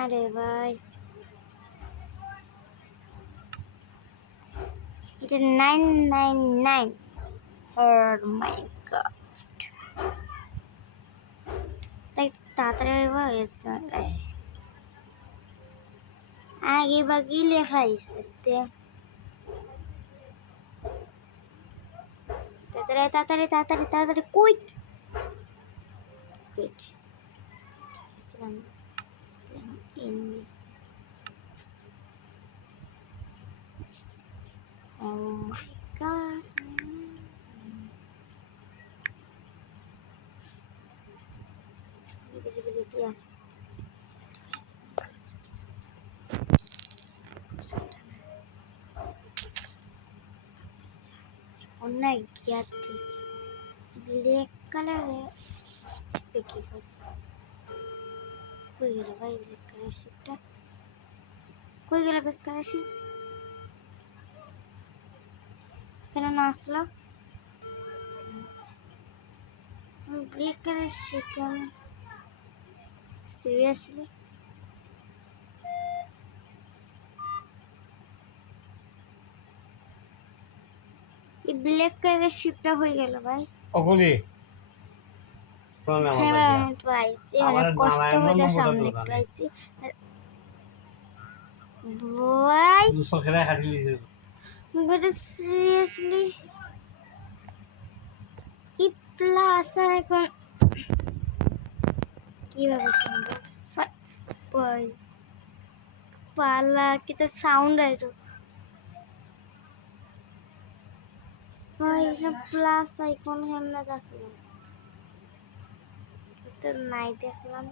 আরে ভাই এটা 999 ওর মাই গড তাই তাড়াতাড়ি হয়েছে আগে বাকি লেখা আছে তাড়াতাড়ি তাড়াতাড়ি তাড়াতাড়ি তাড়াতাড়ি quick wait Islam in oh my god visibility yes অনেক জ্ঞাতি ব্ল্যাক কালারে দেখি কই গেল ভাই ব্ল্যাক কালার শিপটা কই গেল ব্ল্যাক কালার শিপ কেন না আসলো ব্ল্যাক কালার শিপ সিরিয়াসলি এই ব্ল্যাক কালারের শিপটা হয়ে গেল ভাই ওগুলি হ্যাঁ আমি তো আইছি অনেক কষ্ট হয়ে সামনে একটু আইছি ভাই দুসখরা খাটি লিছে but seriously ই প্লাস এখন কিভাবে করব ভাই পালা কি তো সাউন্ড আইলো ভাই এটা প্লাস আইকন কেমনে দেখলাম তো নাই দেখলাম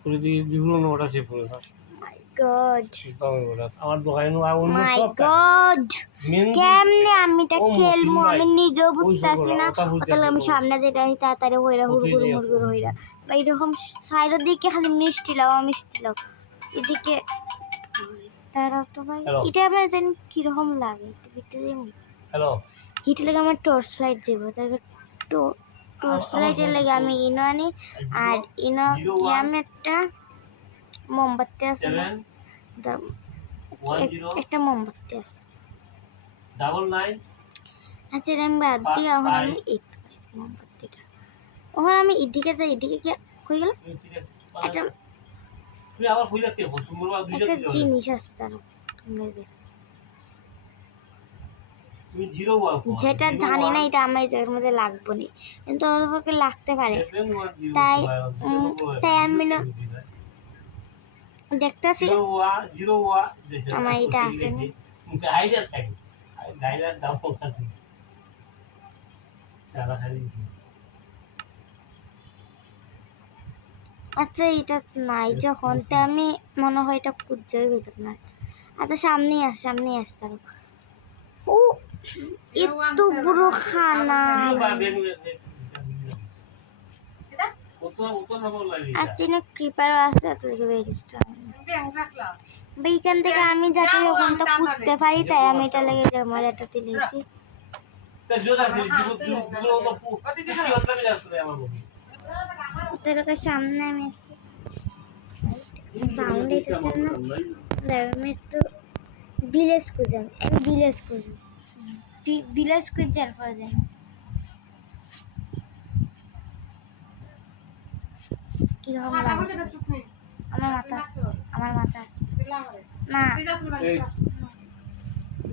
পুরো দি বিভিন্ন ওটা সে পুরো মাই গড আমার দোকানে অন্য মাই সব গড কেমনে আমি এটা খেলবো আমি নিজেও বুঝতেছি না তাহলে আমি সামনে যেটা তাড়াতাড়ি হইরা হুড়গুড় মুড়গুড় হইরা বা এরকম সাইডের দিকে খালি মিষ্টি লাও এদিকে তারাও তো ভাই এটা আমার জানি কিরকম লাগে একটু ভিতরে হ্যালো হিট লাগে আমার টর্চ লাইট যাবো তারপর টর্চ লাইটের লাগে আমি ইনো আনি আর ইনো আমি একটা মোমবাতি আছে না একটা মোমবাতি আছে 99 আচ্ছা আমি বাদ দিয়ে এখন আমি একটু পাইছি মোমবাতিটা ওখানে আমি এদিকে যাই এদিকে গিয়ে হয়ে গেল একটা তুই আবার কই যাচ্ছে সুন্দরবা দুই একটা জিনিস আছে তার তুমি জিরো ওয়াল যেটা জানি না এটা আমার এর মধ্যে লাগবে না কিন্তু ওকে লাগতে পারে তাই তাই আমি না দেখতেছি আমার এটা আছে না আইডিয়া থাকে গাইলার দাম আছে তারা খালি আচ্ছা এটা নাই যখন তা আমি মনে হয় এটা খুঁজেই ভিতর না আচ্ছা সামনেই আসে তার ও এত বড় খানা আচ্ছা না ক্রিপারও আছে এত বেরিস্টা এইখান থেকে আমি যাতে ওখানটা খুঁজতে পারি তাই আমি এটা লেগে যে মজাটা তুলেছি তোর সামনে আমি আসছি সাউন্ড এটাছে না আমি একটু ভিলেজ খুঁজাম ভিলেজ খুঁজার পরে যাই কিরকম লাগে আমার মাথা না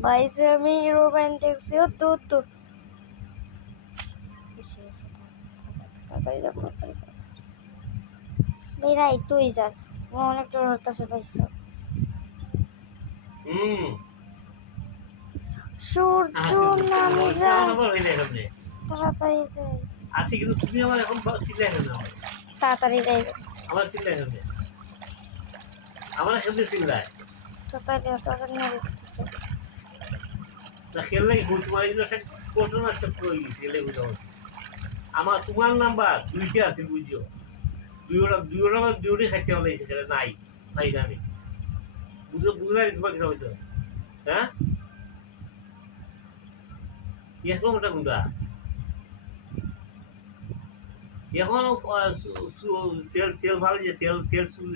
বাইসে আমি রোমান্টিক সে তো মেয়েরা একটুই যাক অনেক টোর হতেছে পাইছে সূর্য নামে যায় তাড়াতাড়ি যাই আসি কিন্তু তুমি আমার এখন সিলে এখন তাড়াতাড়ি যাই আমার সিলে এখন আমার সাথে সিলাই তাড়াতাড়ি না খেললে ঘুষ মারি দিল সে কত নষ্ট করে গেলে বুঝাও আমার তোমার নাম্বার দুইটা আছে বুঝিও দুইটা খাইতে হলে সেখানে নাই জানি বুঝো বুঝলাই তোমার কিনা হইতো হ্যাঁ এখন ওটা কোনটা এখন তেল তেল ভালো যে তেল তেল শুরু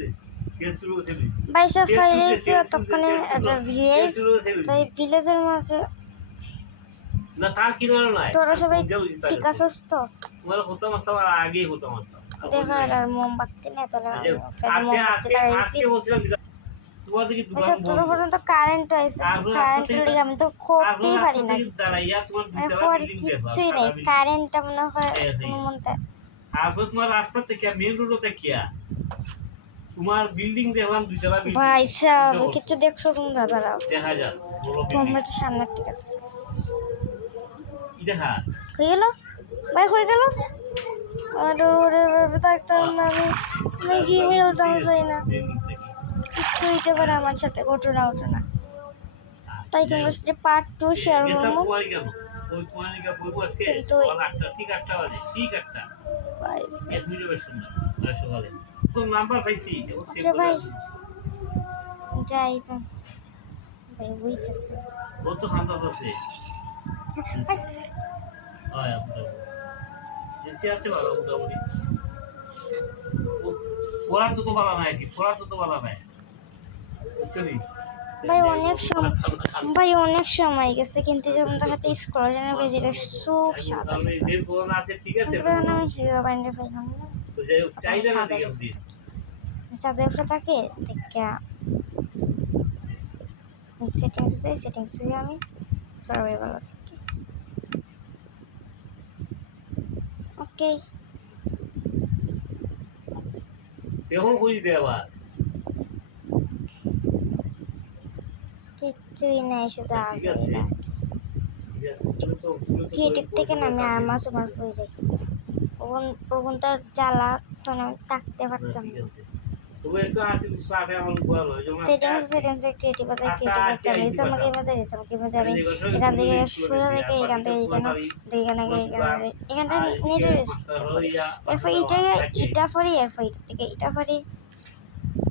তেল শুরু হচ্ছে বাইসা ফাইলেছে তখনই একটা ভিলেজ শুরু হচ্ছে তাই ভিলেজের মাঝে না তার কিনারও নাই তোরা সবাই ঠিক আছিস তো তোমার হতাম আসতাম আর আগেই হতাম আসতাম দেখো আর মোমবাতি নেই তাহলে আজকে মোমবাতি লাগাইছি আজকে বলছিলাম তোমার দিকে আচ্ছা তোর পর্যন্ত কারেন্ট হয়েছে কারেন্টের লিগে আমি তো করতেই পারি না দাঁড়াইয়া তোমার আর কিচ্ছুই নেই কারেন্টটা মনে হয় কোনো মনতে তারপর তোমার রাস্তা থেকে মেন রোড থেকে তোমার বিল্ডিং দেখলাম দুইতলা বিল্ডিং ভাই সাহেব কিছু দেখছো তোমরা দাঁড়াও দেখা যায় বড় তোমরা একটু সামনের দিকে আছে কি দেখা হয়ে গেল ভাই হয়ে গেল আর ওরে ভাবে থাকতাম না আমি গেম খেলতাম চাই না কিচ্ছু হইতে পারে আমার সাথে ঘটনা ঘটনা তাই তোমার সাথে পার্ট 2 শেয়ার করবো তোমারই কেন ওই তোমারই কা বলবো আজকে কিন্তু ঠিক আটটা বাজে ঠিক আটটা গাইস এক মিনিট বেশ সুন্দর সকালে তো নাম্বার পাইছি ওকে ভাই যাই তো ভাই ওয়েট আছে ও তো খান্তা আছে হয় আপনার এসি আছে ভালো মোটামুটি পড়া তো ভালো নাই কি পড়া তো ভালো নাই বুঝলি ভাই অনেক সময় গেছে কিন্তু যেমন দেখাতে স্ক্রল জানা বেজে সব সাদা আমি যে ফোন আছে ঠিক আছে আমি হিরো ব্যান্ডে পাইলাম না তো যাই হোক চাইলে না দেখে দিন সাদা উপরে থাকে দেখা সেটিংস আমি সার্ভাইভাল আছে ওকে এখন কই দেবা কিচ্ছুই নাই শুধু ঠিক আছে আছে ক্রিয়েটিভ থেকে না আমি আমার সময় হয়ে যাই ওখান তার জ্বালা তখন আমি থাকতে পারতাম না তুমি একটু আটি সাথে আমার বল সেটিংস ক্রিয়েটিভ আছে ক্রিয়েটিভ রিসম কি মজা আমি এখান থেকে শুরু থেকে এখান থেকে এখানে এখানটা নেট এরপর এটা পরে এরপর এটা থেকে এটা পরে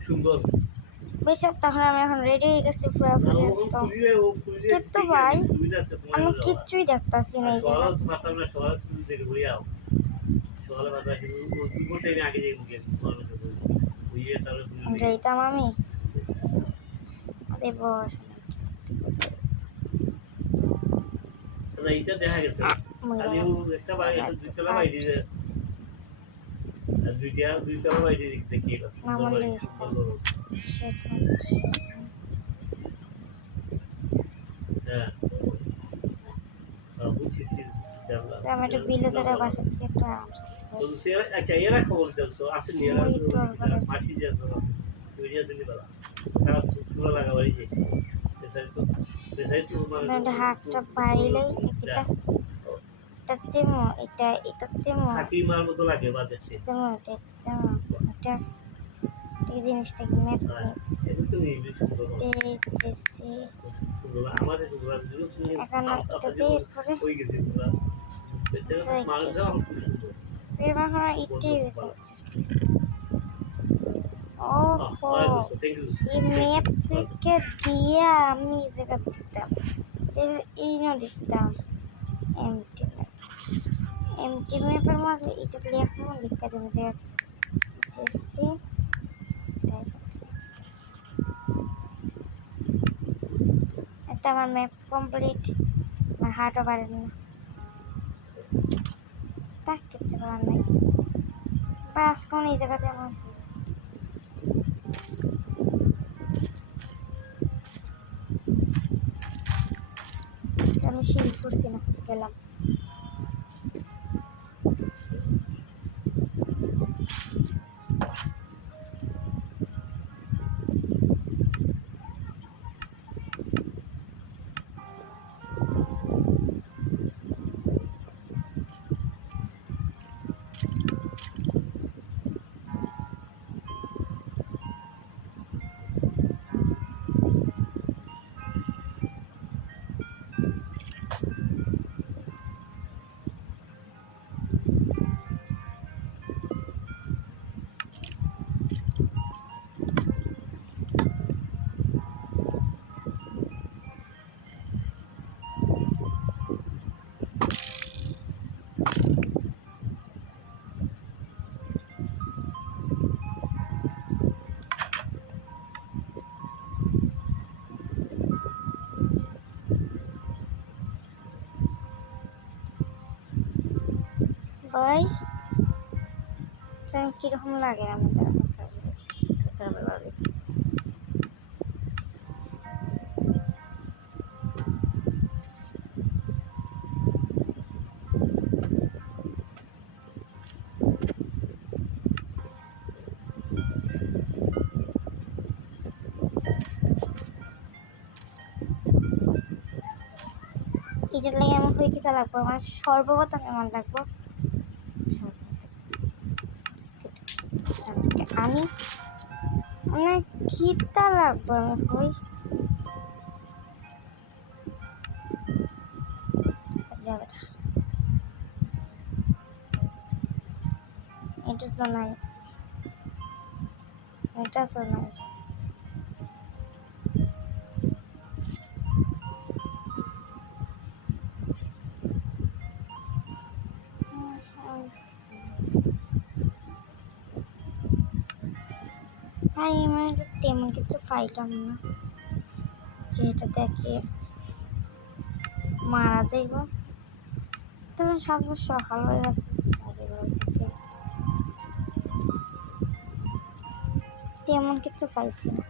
সুন্দর বেশ তখন আমি এখন রেডি হয়ে গেছি পুরোপুরি কিন্তু ভাই আমি কিচ্ছুই দেখতাছি না এই যাইতাম আমি আরে বস এইটা দেখা গেছে একটা বাড়ি দুইতলা বাড়ি দুইতলা বাড়ি দেখি হ্যাঁ বুঝছি আমি একটা বিলেতের বাসা থেকে একটা আচ্ছা এরা খবর দেখছো আসেনি এরা মাসি যে আসেনি বলা তারা তুলা লাগা বাড়ি যে হাতটা বাড়িলেই এটা তেমো এটা তেমো হাতি মার মতো লাগে বাজে তেমো এটা এই জিনিসটা কি ম্যাপ এটা তো নিবি সুন্দর আমাদের এখন এটা দিয়ে পরে হয়ে গেছে পুরা এটা মাল দাও খুব সুন্দর এবার ইটে হয়েছে ও এই ম্যাপ থেকে দিয়ে আমি জায়গা দিতাম এই না দিতাম এমটি ম্যাপের মাঝে এটা লেখা লিখা দেবো যে জেসি এটা আমার ম্যাপ কমপ্লিট আমার হার্টও বাড়ে না তা কিচ্ছু করার নাই বাস কোন এই জায়গাতে আমার আমি শিল্প করছি না গেলাম ভাই কিরকম লাগে আমাদের এটার লাগে এমন হয়ে কিতা লাগবো আমার সর্বপ্রথম এমন লাগবো আমি মানে কিতা লাগবো আমি হই যাবে এটা তো নাই এটা তো নাই আমি তেমন কিছু পাইলাম না যেটা দেখে মারা যাইব তখন সামনে সকাল হয়ে গেছে তেমন কিছু পাইছি না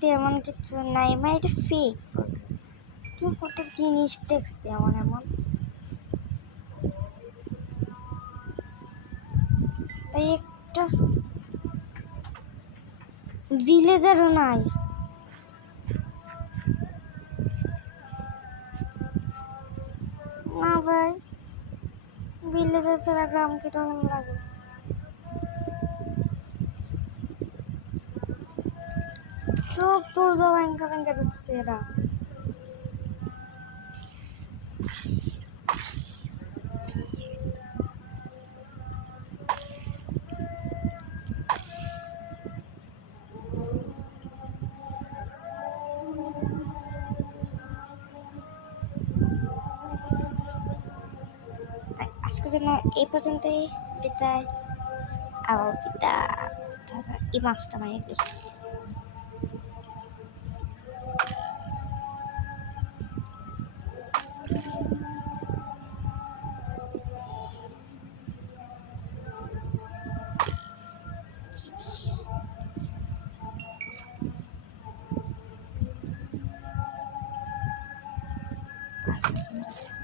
তেমন কিছু নাই মানে এটা ফেক তুমি কত জিনিস দেখছি আমার এমন এই একটা ভিলেজারও নাই না ভাই ভিলেজার ছাড়া গ্রাম কিরকম লাগে সব তোর ব্যাংকা ব্যাংকা ঢুকছে এরা আজকে যেন এই পর্যন্তই বিদায় আবার বিদায় এই মাছটা মাইলি আচ্ছা